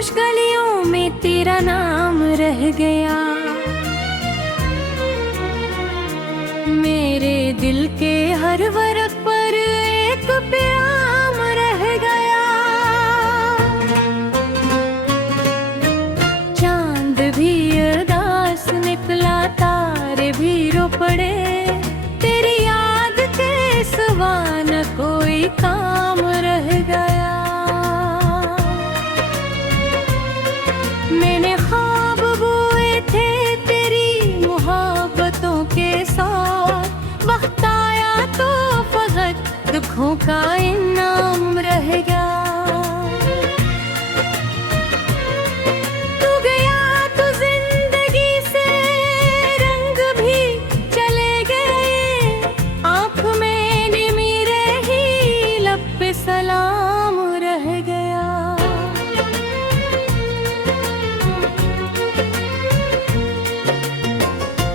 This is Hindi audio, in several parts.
खामोश गलियों में तेरा नाम रह गया। मेरे दिल के हर वर्ग पर एक प्याम रह गया। चांद भी उदास निकला, तारे भी रो पड़े, तेरी याद के सिवा न कोई काम रह गया। मैंने ख्वाब बोए थे तेरी मोहब्बतों के साथ, वक्त आया तो फकत दुखों का इनाम रह गया। तू गया तो जिंदगी से रंग भी चले गए, आँख में निमी रही, लब पे सलाम रह गया।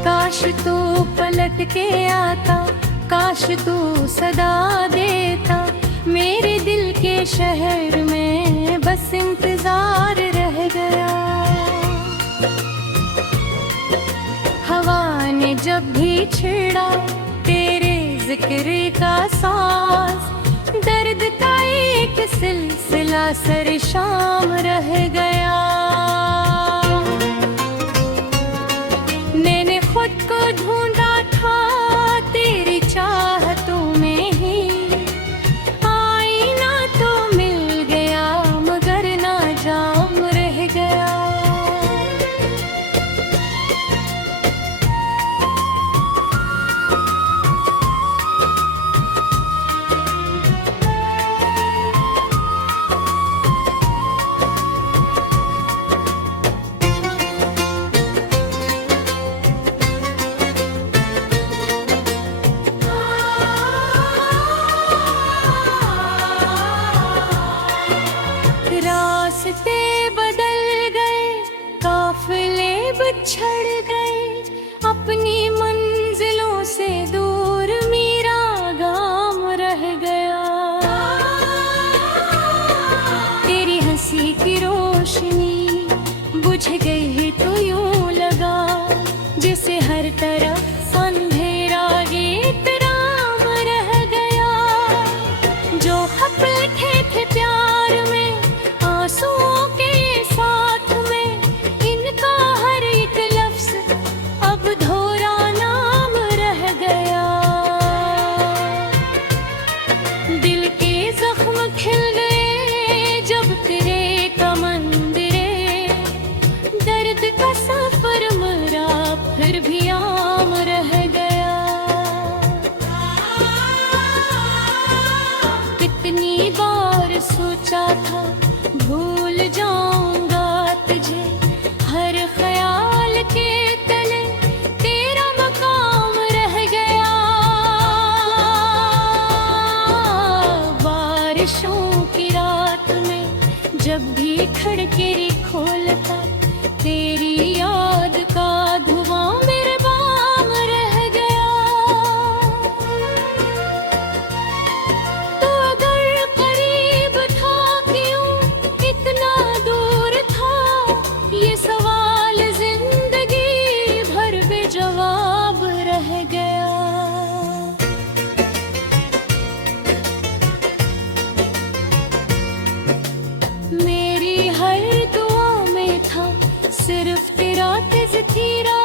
काश तू पलट के आता, काश तू सदा देता, मेरे दिल के शहर में बस इंतजार रह गया। हवा ने जब भी छेड़ा तेरे जिक्र का सांस, दर्द का एक सिलसिला सर शाम रह गया। मैंने खुद को ढूंढा था तेरी चाहतों में ही, आईना तो मिल गया मगर ना जाम रह गया। रास्ते बदल गए, काफिले बिछड़ गए, अपनी मंजिलों से दूर मेरा गाम रह गया। तेरी हंसी की रोशनी बुझ गई तो यूं लगा, जिसे हर तरफ अंधेरा गीत राम रह गया। जो खत लिखे थे प्यार में आंसुओं के साथ में, इनका हर एक लफ्ज अब धोरा नाम रह गया। दिल के जख्म खिल गए जब तेरे का मंदिरे, दर्द का सफर मरा फिर भी आम रह गया। कितनी बार सोचा था भूल जाऊंगा तुझे, हर ख्याल के तले तेरा मकाम रह गया। बारिशों की रात में जब भी खिड़की खोलता, तेरी याद का धुआं मेरे बाम रह गया। तो अगर करीब था क्यों इतना दूर था, ये सवाल जिंदगी भर बेजवाब रह गया। मेरी हर दुआ में था सिर्फ तेरा तज़किरा,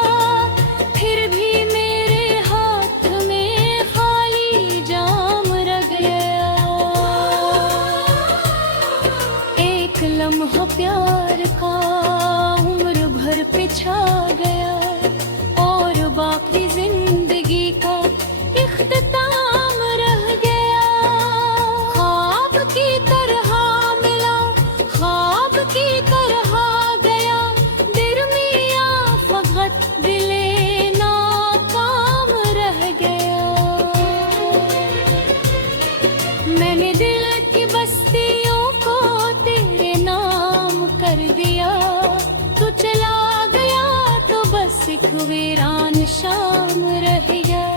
फिर भी मेरे हाथ में खाली जाम रह गया। एक लम्हा प्यार का उम्र भर पे छा गया, और बाकी जिंदगी का इख्तिताम रह गया। ख्वाब की तरह मिला, ख्वाब की तरह गया, दरमिया फकत दिले नाकाम रह गया। मैंने दिल की बस्तियों को तेरे नाम कर दिया, तू चला गया तो बस एक वीरान शाम रह गया।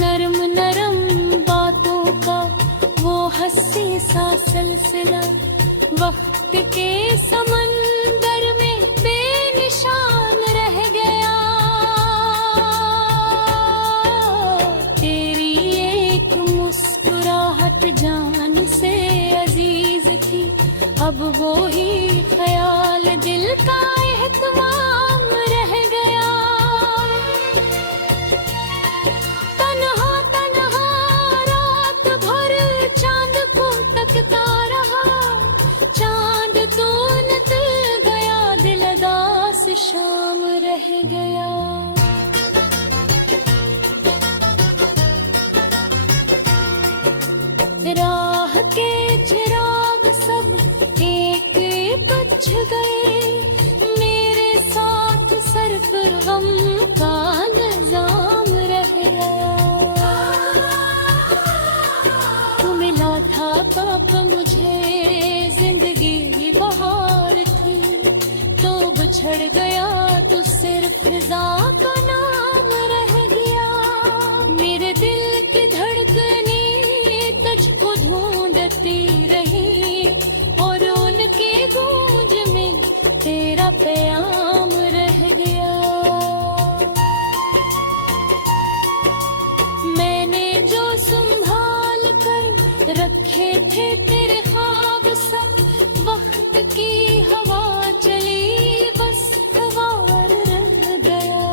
नरम नरम बातों का वो हंसी सा के समंदर में बेनिशान रह गया। तेरी एक मुस्कुराहट जान से अजीज थी, अब वो ही ख्याल दिल का एहतमाम रह गया। तन्हा तन्हा रात भर चांद को तकता रहा, चांद तो निकल गया, दिल उदास शाम रह गया। राह के चिराग सब एक एक बुझ गए, मेरे साथ सर पर गम का निजाम रह गया। तू मिला था पाप मुझे, जिंदगी बहार थी, तो बिछड़ गया तो सिर्फ फिजा का नाम रह गया। मेरे दिल की धड़कने तुझको ढूंढती रही, और उनकी गूंज में तेरा प्याम रह गया। मैंने जो संभाल कर रखे थे तेरे ख्वाब सब, वक्त की हवा चली बस गवार रह गया।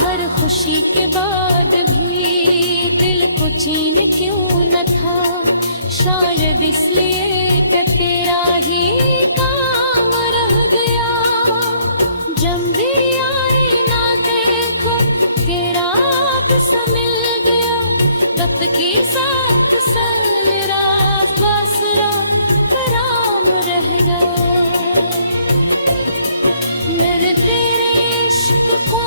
हर खुशी के बाद भी दिल को चैन क्यों न था, शायद इसलिए कि तेरा ही काम रह गया। जब भी आए ना देखो तेरा आपसा मिल गया, वक्त के साथ साल रात बासरा कराम रह गया। मेरे तेरे इश्क को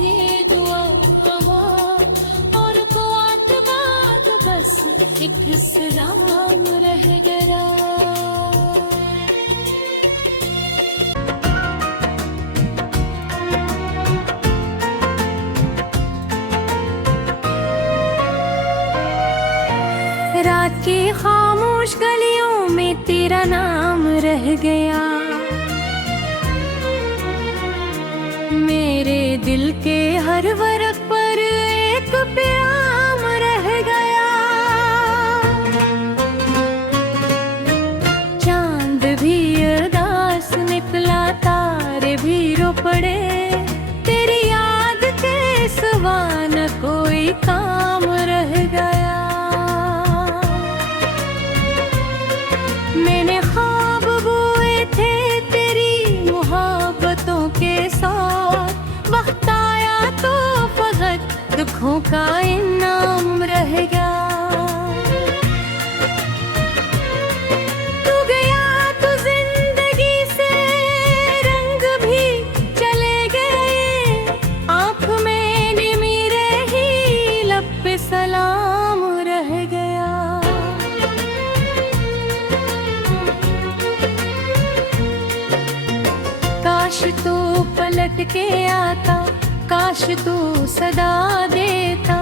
ये दुआ एक सलाम रह गया। रात की खामोश गलियों में तेरा नाम रह गया। मेरे दिल के हर वर्क पर एक प्याम रह गया। चांद भी उदास निकला, तारे भी रो पड़े, तेरी याद के सिवा न कोई काम रह गया। मैंने ख्वाब बोए थे तेरी मोहब्बतों के साथ, वक्त आया तो फकत दुखों का इनाम रह गया। तू गया तो जिंदगी से रंग भी चले गए, आँख में मेरे ही लब पे सलाम रह गया। काश तू पलट के आता, काश तू सदा देता,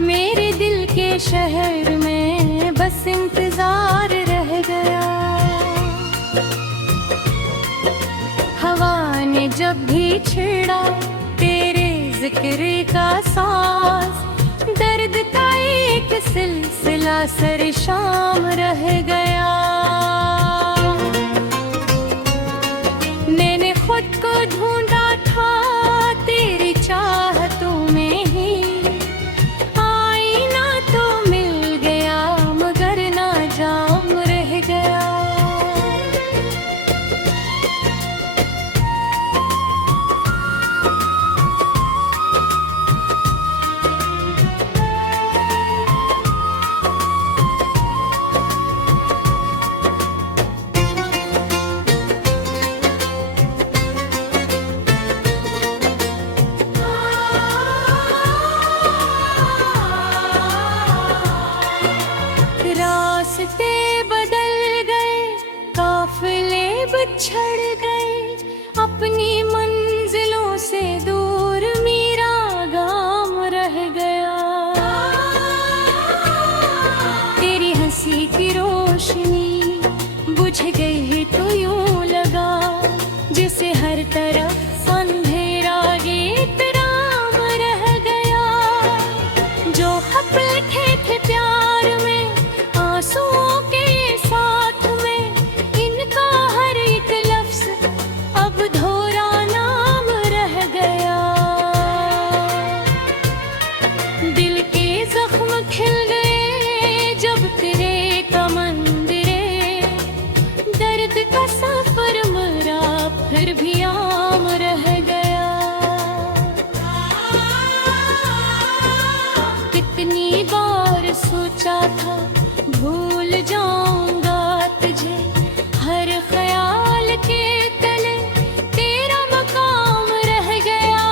मेरे दिल के शहर में बस इंतजार रह गया। हवा ने जब भी छेड़ा तेरे जिक्र का सांस, दर्द का एक सिलसिला सर शाम रह गया। मैंने खुद को ढूंढा था तेरी चाहतों में ही, आईना तो मिल गया मगर ना जाम रह गया। रास्ते बदल गए, काफिले बिछड़ गए, अपनी मंजिलों से दूर मेरा गाम रह गया। तेरी हंसी की रो वक्त का सफर मरा फिर भी आम रह गया। कितनी बार सोचा था भूल जाऊंगा तुझे, हर ख्याल के तले तेरा मकाम रह गया।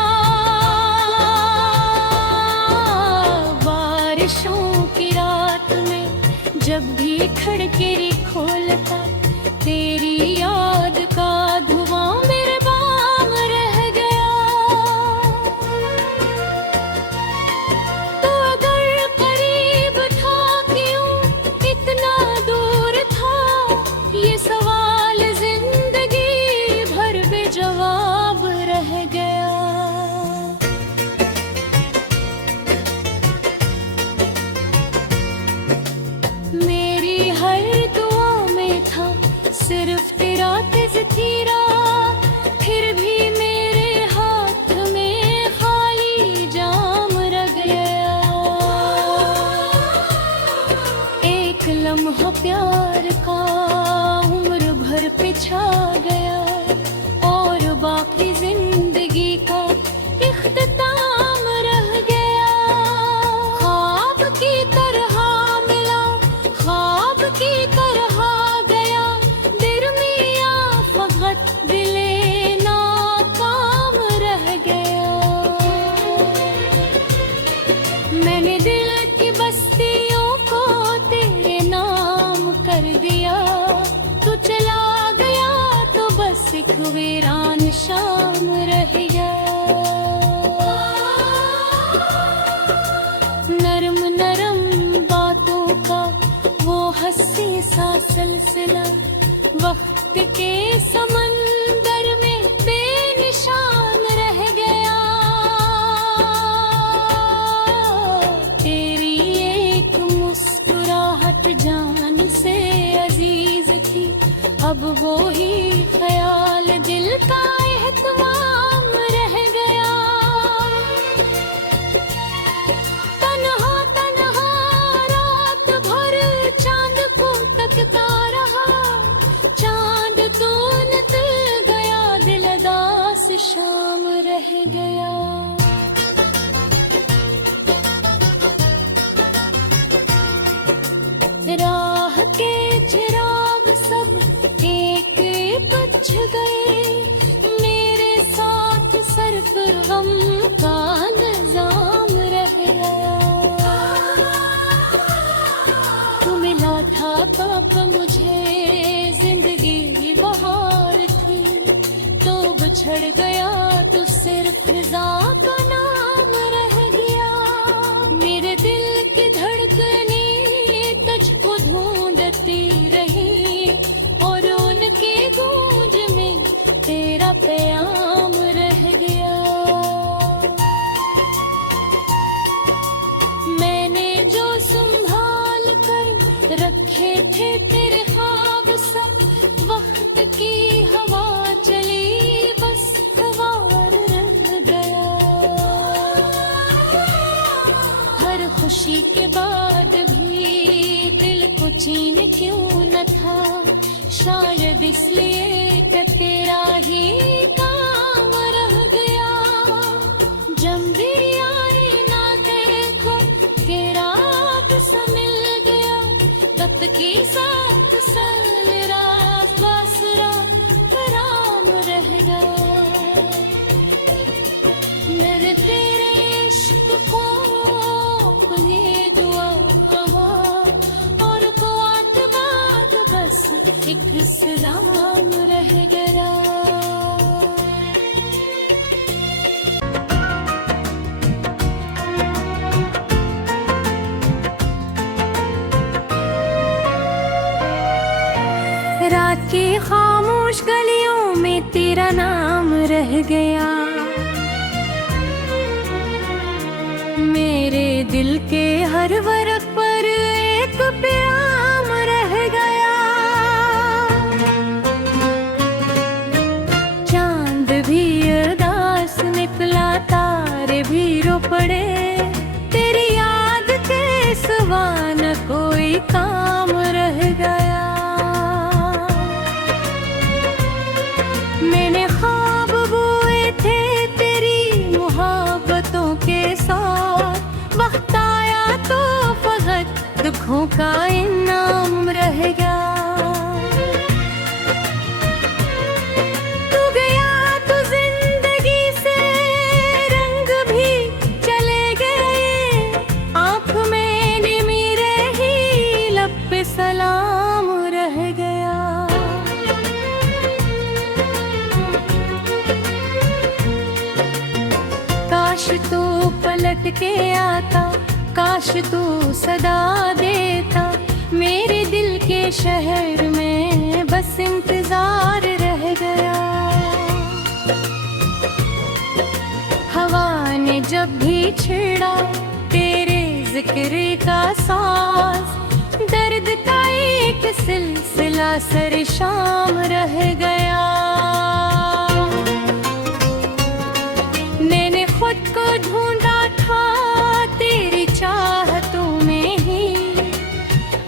बारिशों की रात में जब भी खिड़की खोलता, तेरी याद का धुआं मेरे बाम रह गया। तो अगर करीब था क्यों इतना दूर था, ये सवाल जिंदगी भर बेजवाब रह गया। मेरी हर दुआ में था सिर्फ तेरा तज़किरा, फिर भी मेरे हाथ में खाली जाम रह गया। एक लम्हा प्यार का उम्र भर पे छा गया, और बाकी जिंदगी का इख्तिताम रह गया। ख्वाब की तरह मिला, ख्वाब की तरह गया, दरमिया फकत दिले नाकाम रह गया। मैंने दिल की बस्तियों को तेरे नाम कर दिया, तू चला गया तो बस एक वीरान शाम रह गया। नरम नरम बातों का वो हंसी सा सिलसिला, वक्त के समंदर में बेनिशान रह गया। तेरी एक मुस्कुराहट जान से अजीज थी, अब वो ही ख्याल दिल का एहतमाम रह गया। तन्हा तन्हा रात भर चांद को तकता रहा, चांद तो निकल गया, दिल दास शाम रह गया। राह के चिराग सब एक एक बुझ गए, मेरे साथ सर पर गम का निजाम रह गया। तू मिला था पाप मुझे, जिंदगी बहार थी, तो बिछड़ गया तो सिर्फ फिजा का नाम रह गया। मेरे दिल की धड़कने तुझको ढूंढती रही, और उनकी गूंज में तेरा प्याम रह गया। मैंने जो संभाल कर रखे थे तेरे ख्वाब सब, वक्त की हवा चली बस ख्वार रह गया। हर खुशी के बाद भी दिल को चैन क्यों न था, शायद इसलिए कि तेरा ही काम रह गया। जब भी यारी ना देखो कि रात सा मिल गया, वक्त की साथ सल रात बासरा राम रह गया। मेरे तेरे इश्क को ये दुआ और कुआत बाद बस एक सलाम रह गया। रात की खामोश गलियों में तेरा नाम रह गया, मेरे दिल के हर वर्क पर एक प्याम रह गया। चांद भी उदास निकला, तारे भी रो पड़े, तेरी याद के सिवा न कोई काम रह गया। का इनाम रह गया। तू गया तो जिंदगी से रंग भी चले गए, आँख में निमी रही, लब पे सलाम रह गया। काश तू पलट के आता, काश तू सदा देता, मेरे दिल के शहर में बस इंतजार रह गया। हवा ने जब भी छेड़ा तेरे जिक्र का सांस, दर्द का एक सिलसिला सर शाम रह गया। मैंने खुद को ढूंढा था तेरी चाहतों में ही,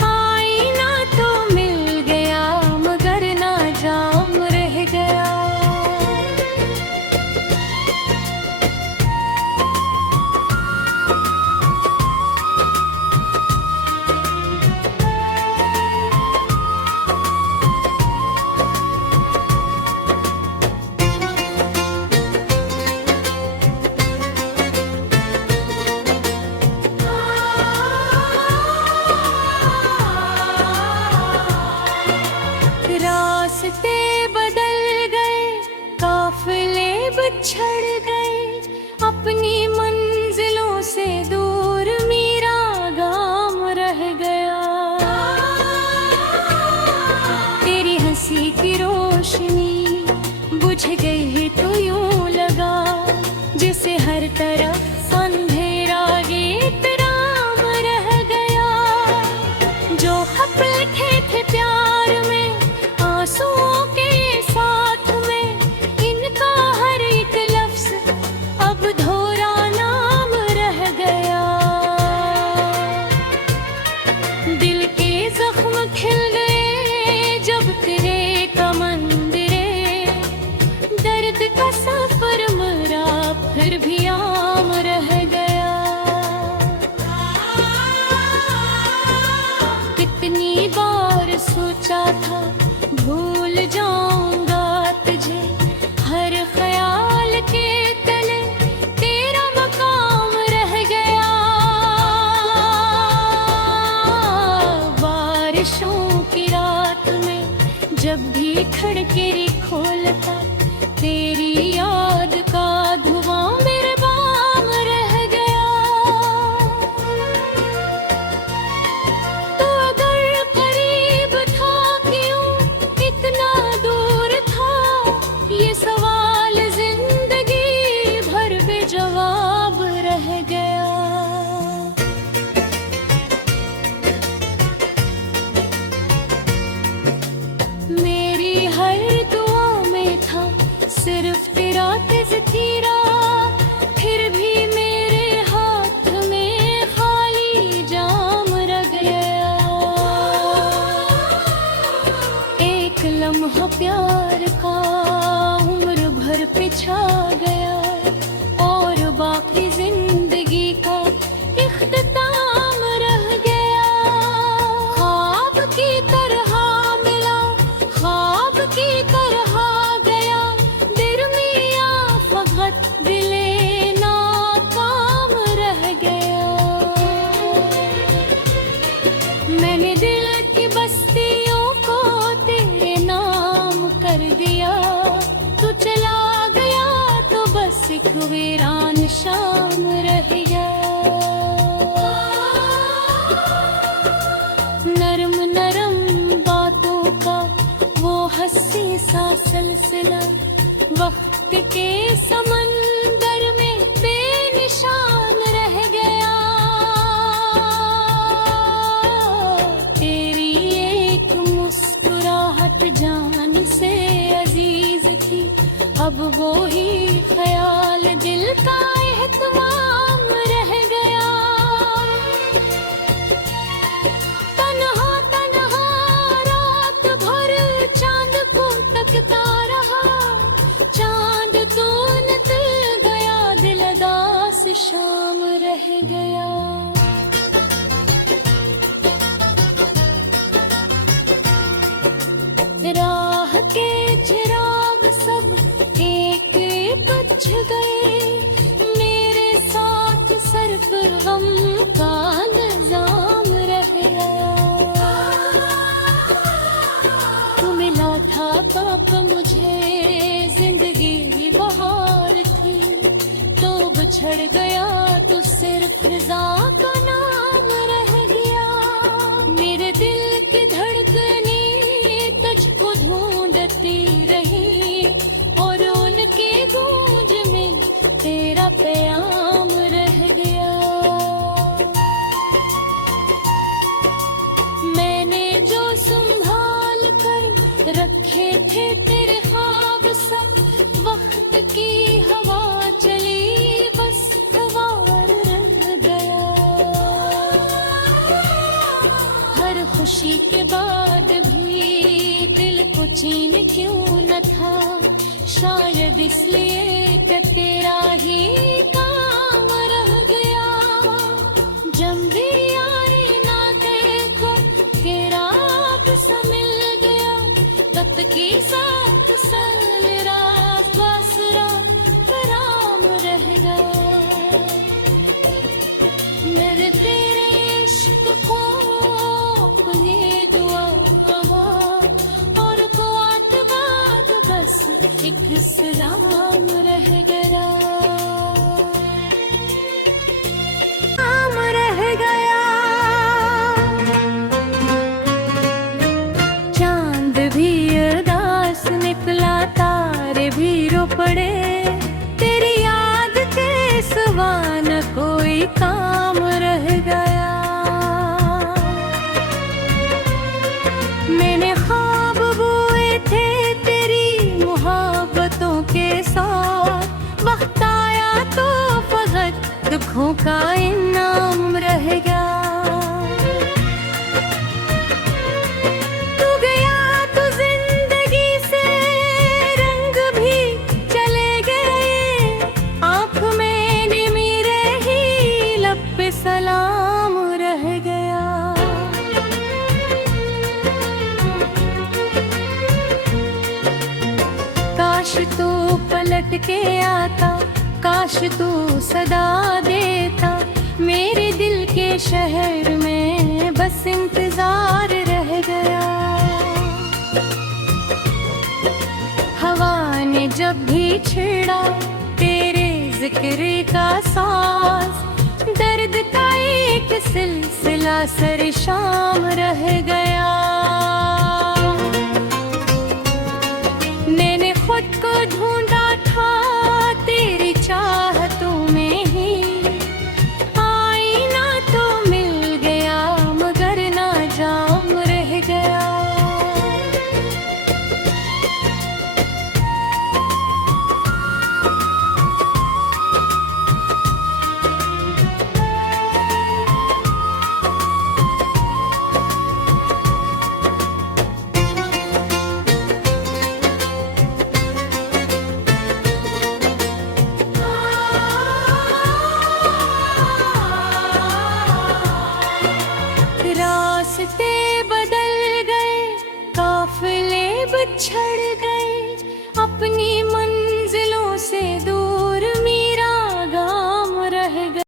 आईना तो मिल गया मगर ना जाम रह गया। रास्ते बदल गए, काफिले बिछड़ गए, अपनी मंजिलों से दूर मेरा गाम रह गया। तेरी हंसी की रोशनी बुझ गई तो यूं लगा, जिसे हर तरफ अंधेरा गीत राम रह गया। जो खत लिखे थे प्यार में आंसुओं के साथ में, इनका हर एक लफ्ज अब धोरा नाम रह गया। दिल के जख्म खिल गए जब तेरे का मंदिरे, दर्द का सफर मरा फिर भी आम रह गया। कितनी बार सोचा था भूल जाऊंगा तुझे, हर ख्याल के तले तेरा मकाम रह गया। बारिशों की रात में जब भी खिड़की खोलता, तेरी याद का धुआं मेरे बाम रह गया। तो अगर करीब था क्यों इतना दूर था, ये सवाल जिंदगी भर बेजवाब रह गया। मेरी हर दुआ में था सिर्फ तेरा तज़किरा, फिर भी मेरे हाथ में खाली जाम रह गया। एक लम्हा प्यार का उम्र भर पे छा गया, और बाकी जिंदगी का इख्तिताम रह गया। ख्वाब की तरह मिला, ख्वाब की तरह गया, दरमिया फकत दिले नाकाम रह गया। मैंने दिल की बस्तियों को तेरे नाम कर दिया, तू चला गया तो बस एक वीरान शाम रह गया। नरम नरम बातों का वो हंसी सा सिलसिला, वक्त के समंदर में बेनिशान रह गया। तेरी एक मुस्कुराहट जान से अजीज थी, अब वो ही ख्याल दिल का एहतमाम रह गया। तन्हा तन्हा रात भर चांद को तकता रहा, चांद तो निकल गया, दिल अदास शाम रह गया। बाप मुझे जिंदगी बहार थी, तो बिछड़ गया तो सिर्फ फिजा का नाम रह गया। मेरे दिल की धड़कने तुझको ढूंढती रही, और उनकी गूंज में तेरा प्याम रह गया। मैंने जो संभाल कर रखे थे तेरे ख्वाब सब, वक्त की हवा चली बस ख्वार रह गया। हर खुशी के बाद भी दिल को चैन क्यों न था, शायद इसलिए कि तेरा ही काम रह गया। जब भी आए ना देखो तेरा आप सा मिल गया, तत की साथ सल मेरा फासरा आराम रह गया। मेरे तेरे इश्क को अपनी दुआ कहा, और कुआत बाद बस एक सलाम रह गया। नाम रह गया। चांद भी उदास निकला, तारे भी रो पड़े, तेरी याद के सिवा न कोई काम रह गया। मैंने ख्वाब बोए थे तेरी मोहब्बतों के साथ, वक्त आया तो फकत दुखों का इनाम रह गया। तू गया तो जिंदगी से रंग भी चले गए, आंख में निमी रही लब पे सलाम रह गया। काश तू पलट के आता, काश तू सदा देता, मेरे दिल के शहर में बस इंतजार रह गया। हवा ने जब भी छेड़ा तेरे जिक्र का सांस, दर्द का एक सिलसिला सर शाम रह गया। मैंने खुद को ढूंढा था तेरी चाहतों में ही, आईना तो मिल गया मगर ना जाम रह गया। रास्ते बदल गए, काफिले बिछड़